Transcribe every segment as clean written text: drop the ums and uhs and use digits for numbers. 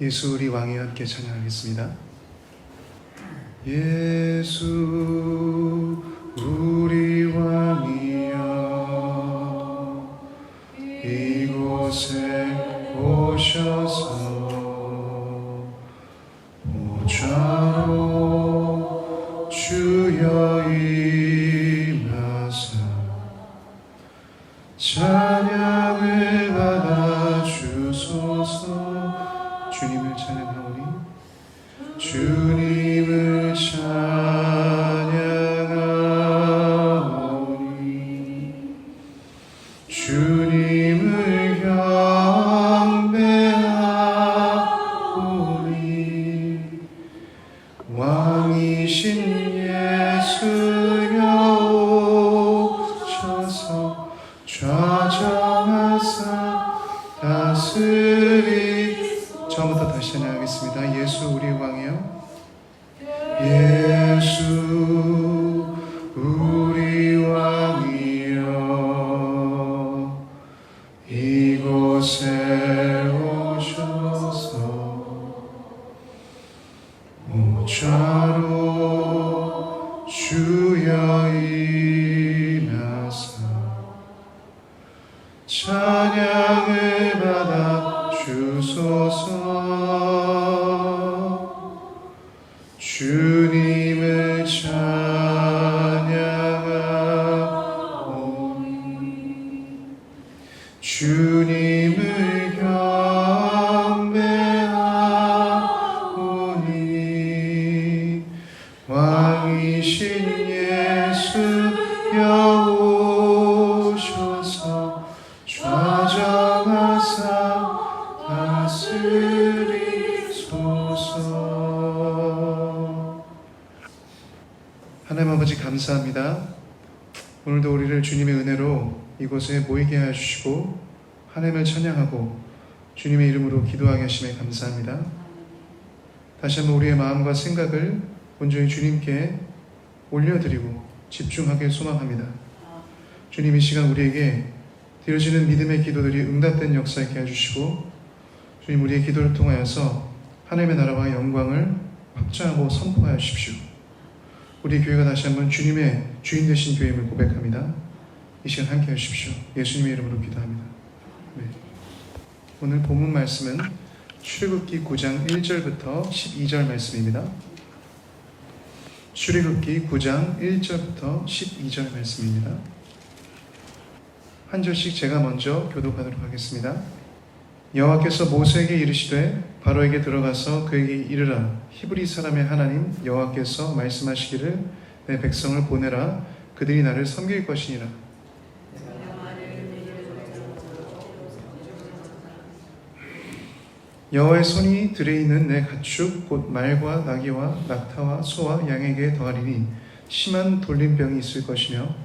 예수 우리 왕이여 함께 찬양하겠습니다. 예수 우리 왕이여 이곳에 오셔서 보좌로 주여 임하사 찬양을 받아 주소서. 주님을 찬양하오니 주님을 찬양하오니 주님을 경배하오니 왕이신 예수여 오셔서 좌정하사 다스리. 처음부터 다시 찬양하겠습니다. 예수 우리 왕이여 예수 우리 왕이여 이곳에 오셔서 보좌로 주여 임하사 찬양을 받아 주소서. 주님을 찬양하오니 주님을 경배하오니 왕이신 예수여 오셔서 좌정하사 다스리소서. 하나님 아버지 감사합니다. 오늘도 우리를 주님의 은혜로 이곳에 모이게 해주시고 하나님을 찬양하고 주님의 이름으로 기도하게 하심에 감사합니다. 다시 한번 우리의 마음과 생각을 온전히 주님께 올려드리고 집중하게 소망합니다. 주님 이 시간 우리에게 드려지는 믿음의 기도들이 응답된 역사 있게 해주시고 주님 우리의 기도를 통하여서 하나님의 나라와 영광을 확장하고 선포하여 주십시오. 우리 교회가 다시 한번 주님의 주인 되신 교회임을 고백합니다. 이 시간 함께 하십시오. 예수님의 이름으로 기도합니다. 네. 오늘 본문 말씀은 출애굽기 9장 1절부터 12절 말씀입니다. 출애굽기 9장 1절부터 12절 말씀입니다. 한 절씩 제가 먼저 교독하도록 하겠습니다. 여호와께서 모세에게 이르시되 바로에게 들어가서 그에게 이르라. 히브리 사람의 하나님 여호와께서 말씀하시기를 내 백성을 보내라. 그들이 나를 섬길 것이니라. 여호와의 손이 들에 있는 내 가축 곧 말과 나귀와 낙타와 소와 양에게 더하리니 심한 돌림병이 있을 것이며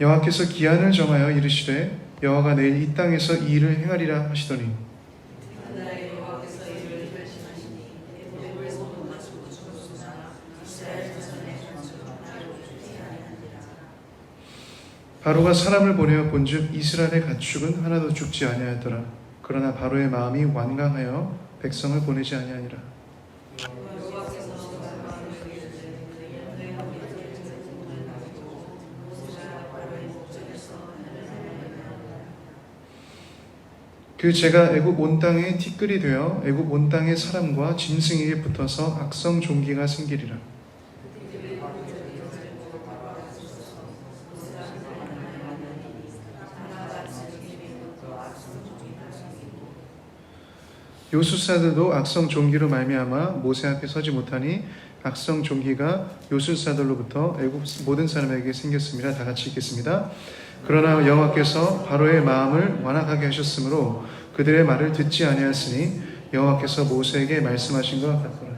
여호와께서 기한을 정하여 이르시되 여호와가 내일 이 땅에서 이 일을 행하리라 하시더니 바로가 사람을 보내어 본즉 이스라엘의 가축은 하나도 죽지 아니하였더라. 그러나 바로의 마음이 완강하여 백성을 보내지 아니하니라. 그 제가 애굽 온 땅에 티끌이 되어 애굽 온 땅의 사람과 짐승에게 붙어서 악성 종기가 생기리라. 요술사들도 악성 종기로 말미암아 모세 앞에 서지 못하니 악성 종기가 요술사들로부터 애굽 모든 사람에게 생겼습니다. 다 같이 읽겠습니다. 그러나 여호와께서 바로의 마음을 완악하게 하셨으므로 그들의 말을 듣지 아니하였으니 여호와께서 모세에게 말씀하신 것 같더라.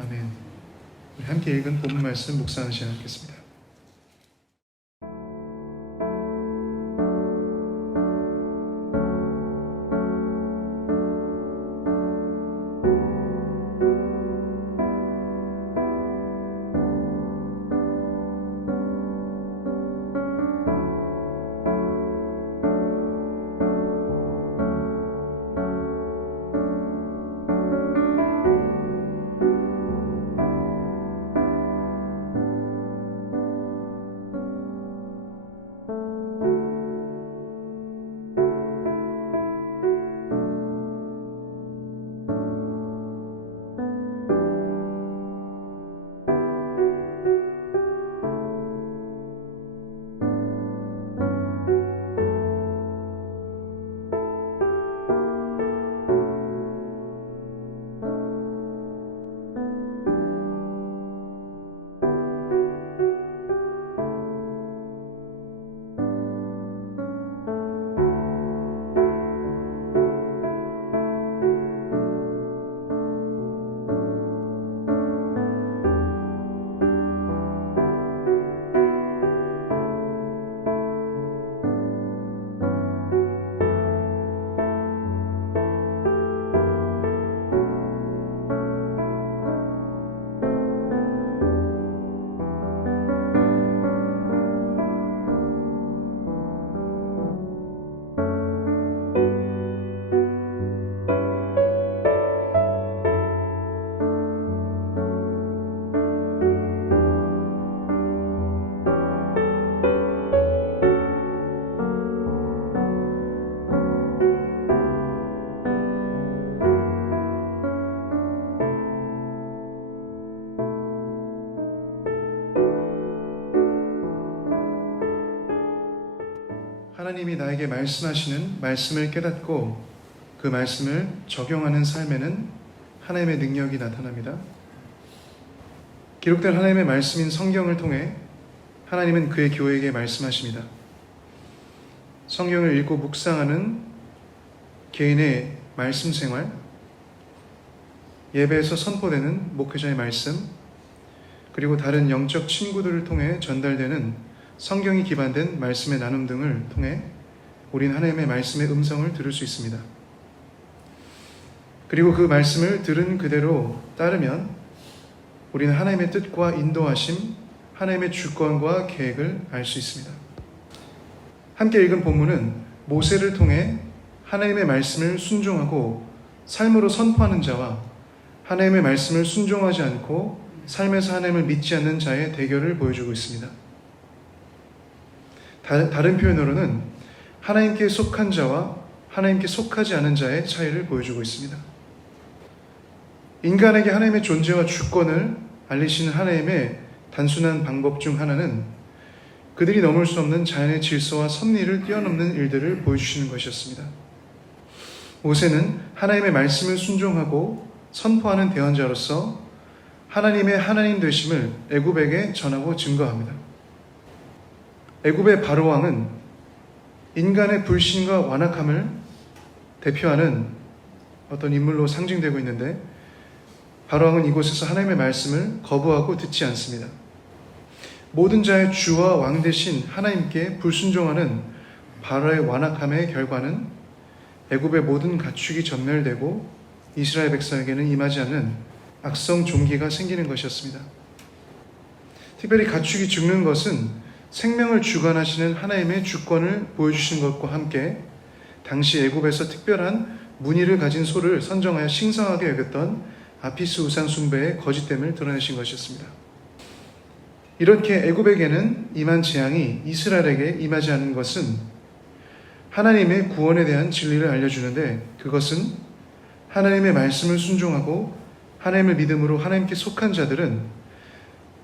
아멘. 우리 함께 읽은 본문 말씀 묵상하는 시간 갖겠습니다. 하나님이 나에게 말씀하시는 말씀을 깨닫고 그 말씀을 적용하는 삶에는 하나님의 능력이 나타납니다. 기록된 하나님의 말씀인 성경을 통해 하나님은 그의 교회에게 말씀하십니다. 성경을 읽고 묵상하는 개인의 말씀 생활, 예배에서 선포되는 목회자의 말씀, 그리고 다른 영적 친구들을 통해 전달되는 성경이 기반된 말씀의 나눔 등을 통해 우리는 하나님의 말씀의 음성을 들을 수 있습니다. 그리고 그 말씀을 들은 그대로 따르면 우리는 하나님의 뜻과 인도하심, 하나님의 주권과 계획을 알 수 있습니다. 함께 읽은 본문은 모세를 통해 하나님의 말씀을 순종하고 삶으로 선포하는 자와 하나님의 말씀을 순종하지 않고 삶에서 하나님을 믿지 않는 자의 대결을 보여주고 있습니다. 다른 표현으로는 하나님께 속한 자와 하나님께 속하지 않은 자의 차이를 보여주고 있습니다. 인간에게 하나님의 존재와 주권을 알리시는 하나님의 단순한 방법 중 하나는 그들이 넘을 수 없는 자연의 질서와 섭리를 뛰어넘는 일들을 보여주시는 것이었습니다. 모세는 하나님의 말씀을 순종하고 선포하는 대언자로서 하나님의 하나님 되심을 애굽에게 전하고 증거합니다. 애굽의 바로왕은 인간의 불신과 완악함을 대표하는 어떤 인물로 상징되고 있는데, 바로왕은 이곳에서 하나님의 말씀을 거부하고 듣지 않습니다. 모든 자의 주와 왕 되신 하나님께 불순종하는 바로의 완악함의 결과는 애굽의 모든 가축이 전멸되고 이스라엘 백성에게는 임하지 않는 악성 종기가 생기는 것이었습니다. 특별히 가축이 죽는 것은 생명을 주관하시는 하나님의 주권을 보여주신 것과 함께 당시 애굽에서 특별한 무늬를 가진 소를 선정하여 신성하게 여겼던 아피스 우상 숭배의 거짓됨을 드러내신 것이었습니다. 이렇게 애굽에게는 임한 재앙이 이스라엘에게 임하지 않은 것은 하나님의 구원에 대한 진리를 알려주는데, 그것은 하나님의 말씀을 순종하고 하나님을 믿음으로 하나님께 속한 자들은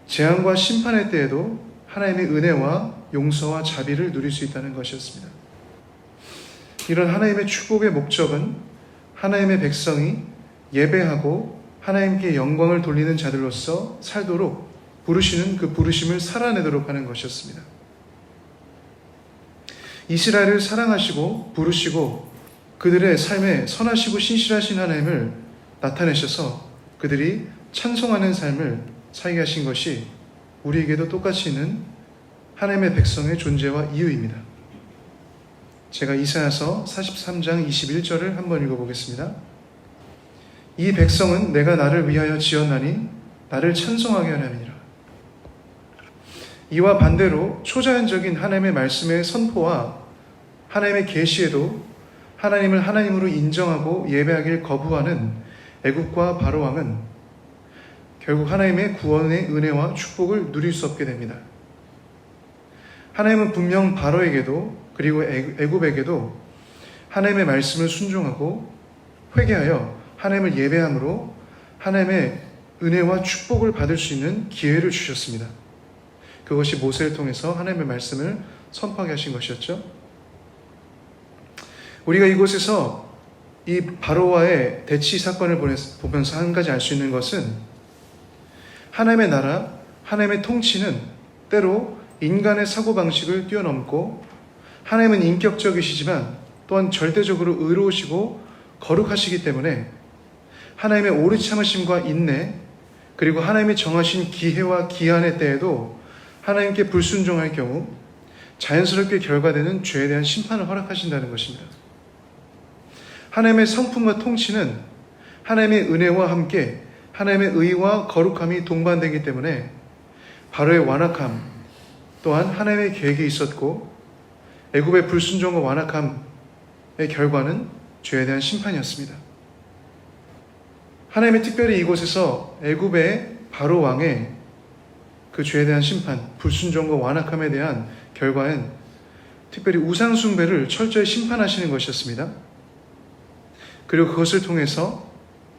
재앙과 심판의 때에도 하나님의 은혜와 용서와 자비를 누릴 수 있다는 것이었습니다. 이런 하나님의 축복의 목적은 하나님의 백성이 예배하고 하나님께 영광을 돌리는 자들로서 살도록 부르시는 그 부르심을 살아내도록 하는 것이었습니다. 이스라엘을 사랑하시고 부르시고 그들의 삶에 선하시고 신실하신 하나님을 나타내셔서 그들이 찬송하는 삶을 살게 하신 것이 우리에게도 똑같이 있는 하나님의 백성의 존재와 이유입니다. 제가 이사야서 43장 21절을 한번 읽어보겠습니다. 이 백성은 내가 나를 위하여 지었나니 나를 찬송하게 하려니라. 이와 반대로 초자연적인 하나님의 말씀의 선포와 하나님의 계시에도 하나님을 하나님으로 인정하고 예배하길 거부하는 애굽과 바로왕은 결국 하나님의 구원의 은혜와 축복을 누릴 수 없게 됩니다. 하나님은 분명 바로에게도 그리고 애굽에게도 하나님의 말씀을 순종하고 회개하여 하나님을 예배함으로 하나님의 은혜와 축복을 받을 수 있는 기회를 주셨습니다. 그것이 모세를 통해서 하나님의 말씀을 선포하게 하신 것이었죠. 우리가 이곳에서 이 바로와의 대치 사건을 보면서 한 가지 알 수 있는 것은 하나님의 나라, 하나님의 통치는 때로 인간의 사고방식을 뛰어넘고 하나님은 인격적이시지만 또한 절대적으로 의로우시고 거룩하시기 때문에 하나님의 오래 참으심과 인내, 그리고 하나님이 정하신 기회와 기한의 때에도 하나님께 불순종할 경우 자연스럽게 결과되는 죄에 대한 심판을 허락하신다는 것입니다. 하나님의 성품과 통치는 하나님의 은혜와 함께 하나님의 의와 거룩함이 동반되기 때문에 바로의 완악함 또한 하나님의 계획이 있었고, 애굽의 불순종과 완악함의 결과는 죄에 대한 심판이었습니다. 하나님이 특별히 이곳에서 애굽의 바로 왕의 그 죄에 대한 심판, 불순종과 완악함에 대한 결과는 특별히 우상 숭배를 철저히 심판하시는 것이었습니다. 그리고 그것을 통해서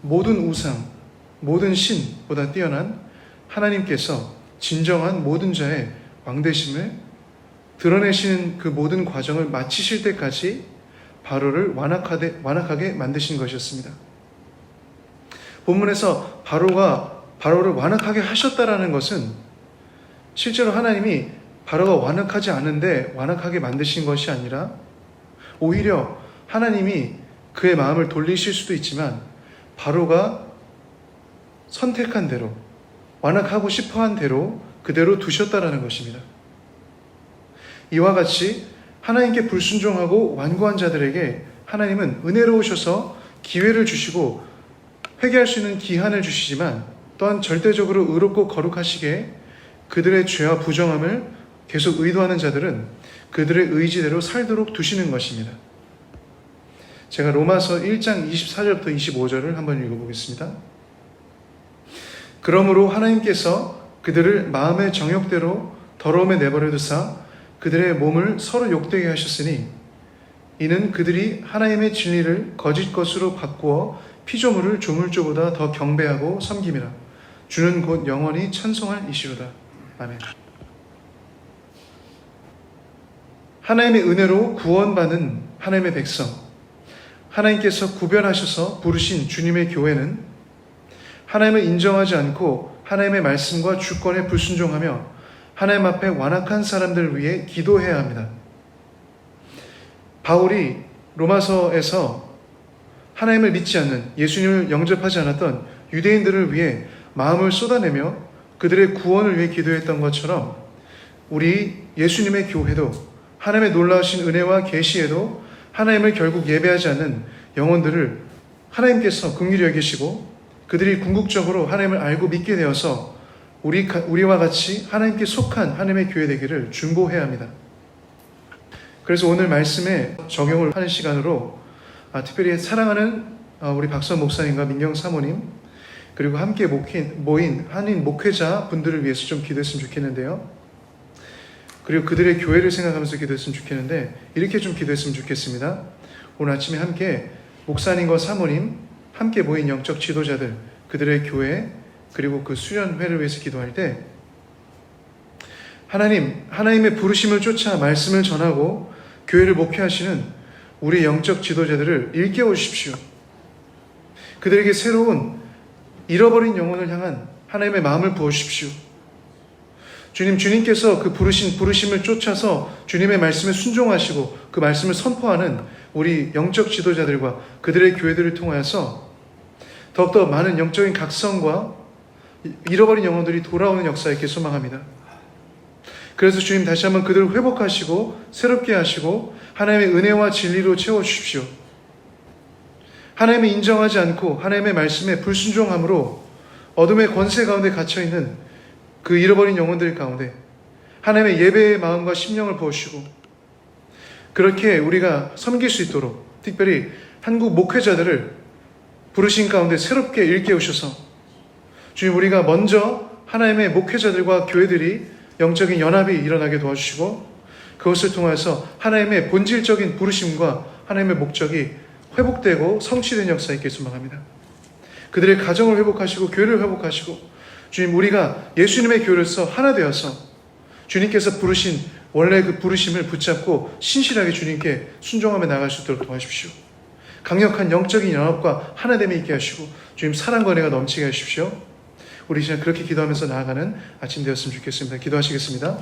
모든 우상, 모든 신보다 뛰어난 하나님께서 진정한 모든 자의 왕되심을 드러내시는 그 모든 과정을 마치실 때까지 바로를 완악하게 만드신 것이었습니다. 본문에서 바로를 완악하게 하셨다라는 것은 실제로 하나님이 바로가 완악하지 않은데 완악하게 만드신 것이 아니라 오히려 하나님이 그의 마음을 돌리실 수도 있지만 바로가 선택한 대로, 완악하고 싶어한 대로 그대로 두셨다라는 것입니다. 이와 같이 하나님께 불순종하고 완고한 자들에게 하나님은 은혜로우셔서 기회를 주시고 회개할 수 있는 기한을 주시지만 또한 절대적으로 의롭고 거룩하시게 그들의 죄와 부정함을 계속 의도하는 자들은 그들의 의지대로 살도록 두시는 것입니다. 제가 로마서 1장 24절부터 25절을 한번 읽어보겠습니다. 그러므로 하나님께서 그들을 마음의 정욕대로 더러움에 내버려 두사 그들의 몸을 서로 욕되게 하셨으니 이는 그들이 하나님의 진리를 거짓 것으로 바꾸어 피조물을 조물조보다 더 경배하고 섬김이라. 주는 곧 영원히 찬송할 이시로다. 아멘. 하나님의 은혜로 구원받은 하나님의 백성, 하나님께서 구별하셔서 부르신 주님의 교회는 하나님을 인정하지 않고 하나님의 말씀과 주권에 불순종하며 하나님 앞에 완악한 사람들을 위해 기도해야 합니다. 바울이 로마서에서 하나님을 믿지 않는, 예수님을 영접하지 않았던 유대인들을 위해 마음을 쏟아내며 그들의 구원을 위해 기도했던 것처럼 우리 예수님의 교회도 하나님의 놀라우신 은혜와 계시에도 하나님을 결국 예배하지 않는 영혼들을 하나님께서 긍휼히 여기시고 그들이 궁극적으로 하나님을 알고 믿게 되어서 우리와 같이 하나님께 속한 하나님의 교회 되기를 중보해야 합니다. 그래서 오늘 말씀에 적용을 하는 시간으로 특별히 사랑하는 우리 박선 목사님과 민경 사모님 그리고 함께 모인 한인 목회자 분들을 위해서 좀 기도했으면 좋겠는데요. 그리고 그들의 교회를 생각하면서 기도했으면 좋겠는데 이렇게 좀 기도했으면 좋겠습니다. 오늘 아침에 함께 목사님과 사모님 함께 모인 영적 지도자들 그들의 교회 그리고 그 수련회를 위해서 기도할 때 하나님의 부르심을 쫓아 말씀을 전하고 교회를 목회하시는 우리 영적 지도자들을 일깨워 주십시오. 그들에게 새로운 잃어버린 영혼을 향한 하나님의 마음을 부어주십시오. 주님께서 그 부르심을 쫓아서 주님의 말씀에 순종하시고 그 말씀을 선포하는 우리 영적 지도자들과 그들의 교회들을 통하여서 더욱더 많은 영적인 각성과 잃어버린 영혼들이 돌아오는 역사 있게 소망합니다. 그래서 주님 다시 한번 그들을 회복하시고 새롭게 하시고 하나님의 은혜와 진리로 채워주십시오. 하나님을 인정하지 않고 하나님의 말씀에 불순종함으로 어둠의 권세 가운데 갇혀있는 그 잃어버린 영혼들 가운데 하나님의 예배의 마음과 심령을 부어주시고 그렇게 우리가 섬길 수 있도록 특별히 한국 목회자들을 부르신 가운데 새롭게 일깨우셔서 주님 우리가 먼저 하나님의 목회자들과 교회들이 영적인 연합이 일어나게 도와주시고 그것을 통해서 하나님의 본질적인 부르심과 하나님의 목적이 회복되고 성취된 역사 있게 소망합니다. 그들의 가정을 회복하시고 교회를 회복하시고 주님 우리가 예수님의 교회로서 하나 되어서 주님께서 부르신 원래 그 부르심을 붙잡고 신실하게 주님께 순종하며 나갈 수 있도록 도와주십시오. 강력한 영적인 연합과 하나됨이 있게 하시고 주님 사랑과 은혜가 넘치게 하십시오. 우리 이제 그렇게 기도하면서 나아가는 아침 되었으면 좋겠습니다. 기도하시겠습니다.